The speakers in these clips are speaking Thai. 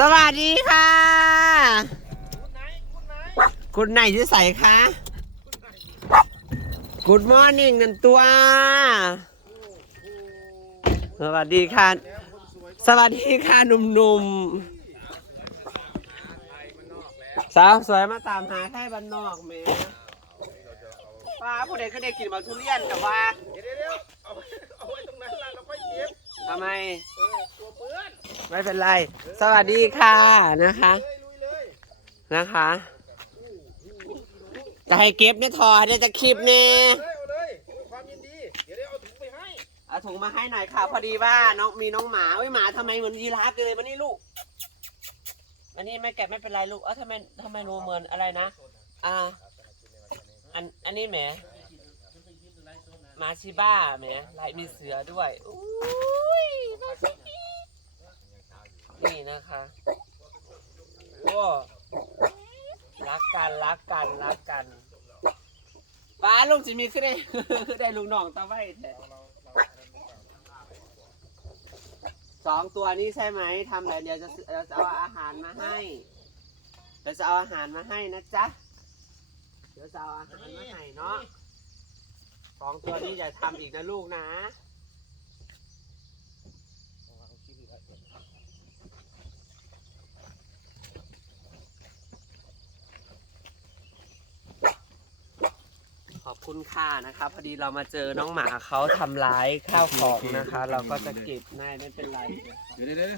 สวัสดีค่ะ คุณไหนที่ใส่คะกุดมอร์นิ่งนั่นตัว สวัสดีค่ะ สวัสดีค่ะหนุ่มๆ สาวสวยมาตามหาแค่บ้านนอกแหม่ป้าผู้ใดก็ได้กินมาทุเรียนแต่ว่า เดี๋ยวเดี๋ยวเอาไว้เอาไว้ตรงนั้นล่ะเราค่อยเก็บ ทำไมเออตัวเปื้อนไม่เป็นไร สวัสดีค่ะนะคะเลยลุยเลยนะคะ จะให้เก็บเนี่ยทอเดี๋ยวจะคลิปเนี่ยเอาเลยเอาเลยด้วยความยินดีเดี๋ยวเดี๋ยวเอาถุงไปให้เอาถุงมาให้หน่อยค่ะ พอดีว่าน้องมีน้องหมาเอ้ยหมาทำไมเหมือนยีราฟเลยมานี่ลูกอันนี้ไม่แกะไม่เป็นไรลูกเอ้าทำไมทำไมรู้เหมือนอะไรนะ อ่า อันอันนี้แหม หมาชิบ้าแหมลายมีเสือด้วยอุ้ยน่ารักนี่นะคะโอ้รักกันรักกันรักกันป้าลุงจิมีขึ้นได้ขึ้นได้ลุงน้องตาไว้แท้สองตัวนี้ใช่ไหมทำอะไรเดี๋ยวจะเราจะเอาอาหารมาให้เดี๋ยวจะเอาอาหารมาให้นะจ๊ะเดี๋ยวจะเอาอาหารมาให้เนาะ สองตัวนี้อย่าทำอีกนะลูกนะขอบคุณค่ะนะคะพอดีเรามาเจอน้องหมาเขาทำร้ายข้าวของนะคะ เราก็จะเก็บได้ไม่เป็นไร เดี๋ยวเดี๋ยวเดี๋ยว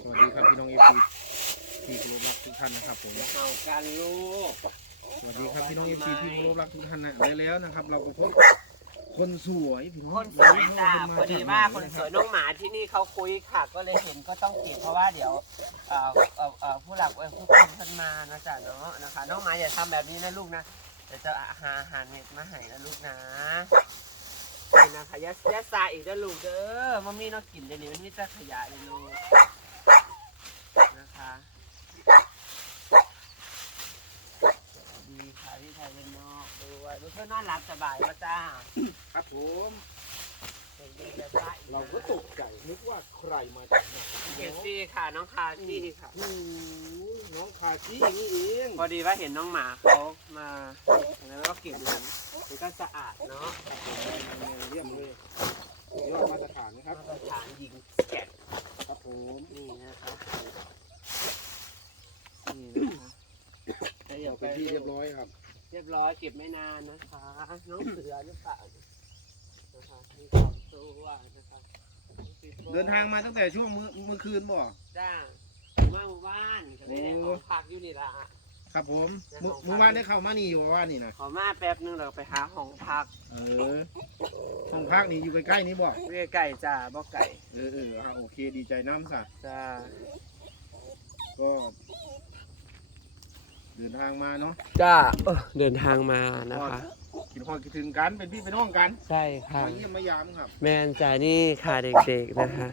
สวัสดีครับพี่น้องเอฟซี ที่เคารพรักทุกท่านนะครับผมอย่าเห่ากันลูกสวัสดีครับพี่น้องเอฟซีที่เคารพรักทุกท่านนะแล้วนะครับ เราก็พบคนสวยพี่น้องคนสวยจ้าพอดีว่าคนสวยน้องหมาที่นี่เขาคุยค่ะ ก็เลยเห็นก็ต้องเก็บเพราะว่าเดี๋ยวเอ่อเอ่อเอ่อผู้หลักเอ่อผู้คนขึ้นมานะจ๊ะเนาะนะคะ น้องหมาอย่าทำแบบนี้นะลูกนะเดี๋ยวจะหาอาหารเม็ดมาให้นะลูกนะนี่นะคะอยาอยาซาอีกนะลูกเด้อมันมีเนอกกินเดี๋ยวนี้มันมีแต่ขยะเลยลูกนะคะดีค่ะที่ไทย เป็นนอกด้วยลูกเพื่อนน่ารักสบายมาจ้าครับผม เด็กดีเลยจ้าเราก็ตกใจนึกว่าใครมาจากไหนเกลซี่ค่ะน้องคาซี่ค่ะ โอ้โหน้องคาชีนี่เองพอดีว่าเห็นน้องหมาเขามาแล้วก็เก็บมันมันก็สะอาดเนาะเยี่ยมเลยยอดมาตรฐานนะครับ มาตรฐานยิงแกะครับผมนี่นะครับนี่นะคะแล้วเดี๋ยวเอาไป เป็นที่เรียบร้อยครับ เรียบร้อยเก็บไม่นานนะคะน้องเสือหรือเปล่านะคะมีสองตัวนะคะเดินทางมาตั้งแต่ช่วงมื้อเมื่อคืนบ่ จ้ามาหมู่บ้านก็ได้ในของพักอยู่นี่ละครับผมมื้อเมื่อวานได้เข้ามานี่อยู่ว่านี่นะขอมาแป๊บนึงเราไปหาห้องพัก เออห้องพักนี่อยู่ใกล้ๆนี่บ่เรียกไก่จ้าบ่ไก่เออเอออะโอเคดีใจน้ำสัตว์จ้าก็ เดินทางมาเนาะจ้าเออเดินทางมานะคะคิดฮอดคิดถึงกันเป็นพี่เป็นน้องกันใช่ค่ะ มาเยี่ยมมายามครับ แมนจ่านี่ค่ะเด็กๆนะคะ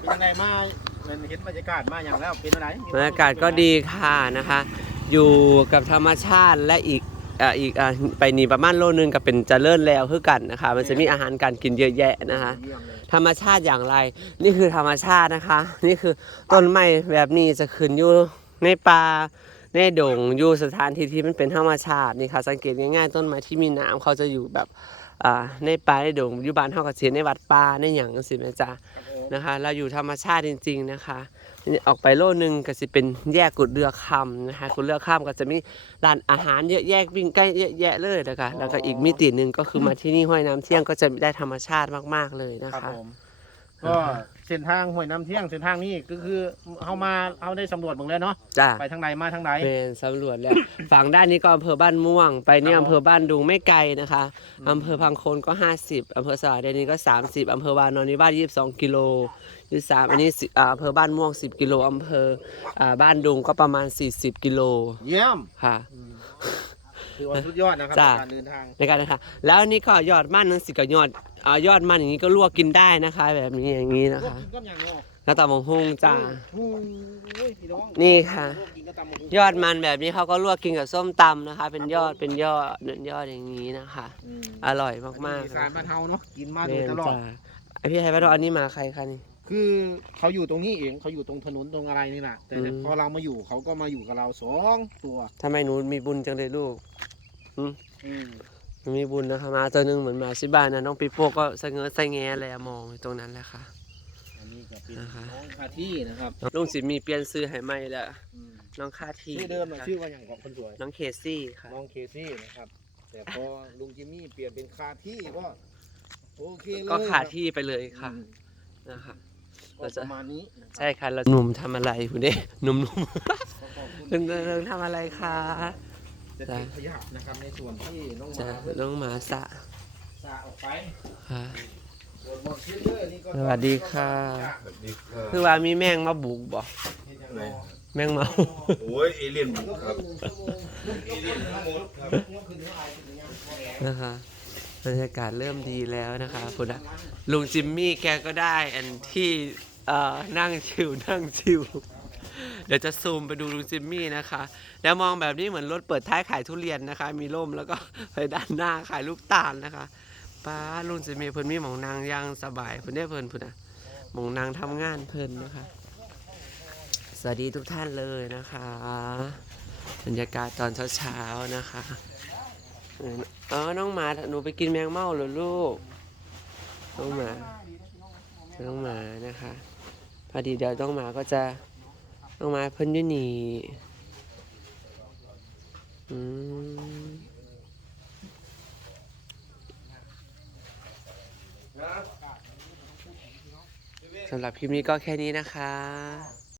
เป็นยังไงมาเป็นเห็นบรรยากาศมาอย่างแล้วเป็นอะไรบรรยากาศก็ดีค่ะนะคะ อยู่กับธรรมชาติและอีกอ่าอีกอ่าไปนี่ประมาณโลนึงก็เป็นเจะเลิ่นแล้วคือกันนะคะ มันจะมีอาหารการกินเยอะแยะนะคะ เยี่ยมเลย ธรรมชาติอย่างไร นี่คือธรรมชาตินะคะ นี่คือต้นไม้แบบนี้จะขึ้นอยู่ในป่าในดงอยู่สถานที่ที่มันเป็นธรรมชาตินี่ค่ะสังเกตง่ายๆต้นไม้ที่มีน้ำเขาจะอยู่แบบอ่าในป่าในดงอยู่บ้านเท่ากับเสียในวัดป่าในอย่างสิแม่จ้า นะคะ เราอยู่ธรรมชาติจริง ๆนะคะออกไปโลนึงก็จะเป็นแยกกุดเรือคำนะคะกุดเรือคำก็จะมีร้านอาหารเยอะแยกวิ่งใกล้เยอะแยะเลยนะคะแล้วก็อีกมิติหนึ่งก็คือมาที่นี่ห้วยน้ำเที่ยงก็จะได้ธรรมชาติมากๆเลยนะครับคะผม ก็เส้นทางห้วยน้ำเที่ยงเส้นทางนี้ก็คือเอามาเอาได้สำรวจเบิ่งแล้วเนาะจ้าไปทางไหนมาทางไหนเป็นสำรวจแล้ว ฝั่งด้านนี้ก็อำเภอบ้านม่วง ไปเนี่ยครับผม อำเภอบ้านดุงไม่ไกลนะคะอืมอำเภอพังโคนก็ 50อำเภอสระแดนนี้ก็ 30อำเภอวานอนนิวาส22กิโลยี่สามอันนี้สิอ่าอำเภอบ้านม่วง 10กิโลอำเภออ่าบ้านดุงก็ประมาณ 40กิโลเยี่ยมค่ะ ถือว่าสุดยอดนะครับจ้ะ ในการเดินทางในการนะคะแล้วอันนี้ก็ยอดมันนั่นสิกับยอดอ่ายอดมันอย่างนี้ก็ลวกกินได้นะคะ แบบนี้อย่างนี้นะพวกคะกินก็อย่างงอแล้วตำบักหุ่งจ้า โอ้ยพี่น้องนี่ค่ะกินก็ตำบักหุ่งยอดมันแบบนี้เขาก็ลวกกินกับส้มตำนะคะ เป็นยอดเป็นยอดยอดอย่างนี้นะคะอืมอร่อยมากอีๆสานบ้านเฮาเนาะกินมาโดเมยนตลอด จ้าไอพี่ไทยบ้านเราอันนี้มาใครคะนี่ คือเขาอยู่ตรงนี้เองเขาอยู่ตรงถนนตรงอะไรนี่แหละแต่อืม พอเรามาอยู่เขาก็มาอยู่กับเราสองตัวทำไมหนูมีบุญจังเลยลูกอืมหนูมีบุญนะคะมาตัวหนึงเหมือนหมาชิบ้านนะน้องปีโป้ก็สะเงอสะแงเลยอะมองอยู่ตรงนั้นแหละค่ะ อันนี้ก็เป็นนะคะ น้องคาที่นะครับลุงสิมีเปลี่ยนซื้อให้ใหม่แล้วอืมน้องคาทีชื่อเดิมน่ะชื่อว่าอย่างของคนสวย น้องเคซี่ค่ะ น้องเคซี่นะครับ แต่พอลุงจิมมี่เปลี่ยนเป็นคาที่ก็โอเคเลยก็ขาที่ไปเลยอืมค่ะ นะคะก็ประมาณนี้นะครับใช่ค่ะเราหนุ่มทำอะไรคุณเด้หนุ่มหนุ่มก็ขอบคุณเรื่องเรื่องทำอะไรคะจะเก็บขยะนะครับในส่วนที่น้องหจะมาเพิ่งน้องหมาสะสาออกไปค่ะส่วนหมดที่เหลือนี่ก็สวัสดีค่ะสวัสดีครับคือว่ามีแมงมาบุกบ่ไหนแมงเมาโอ้ยเอเลี่ยนบุกครับนะคะ บรรยากาศเริ่มดีแล้วนะคะคุณอะลุงจิมมี่แกก็ได้อันที่เอ่อนั่งชิวนั่งชิวเดี๋ยวจะซูมไปดูลุงจิมมี่นะคะ แล้วมองแบบนี้เหมือนรถเปิดท้ายขายทุเรียนนะคะ มีร่มแล้วก็ไปด้านหน้าขายลูกตาลนะคะป้าลุงจิมมี่เพิ่นมีหมองนางย่างสบายเพิ่นได้เพิ่นพุ่นอะหมองนางทำงานเพิ่นนะคะ สวัสดีทุกท่านเลยนะคะ บรรยากาศตอนเช้าๆนะคะ เออน้องหมาหนูไปกินแมงเม่าเหรอลูก น้องหมา น้องหมานะคะ พอดีเดี๋ยวน้องหมาก็จะ น้องหมาเพิ่นอยู่นี่อืมสำหรับคลิปนี้ก็แค่นี้นะคะ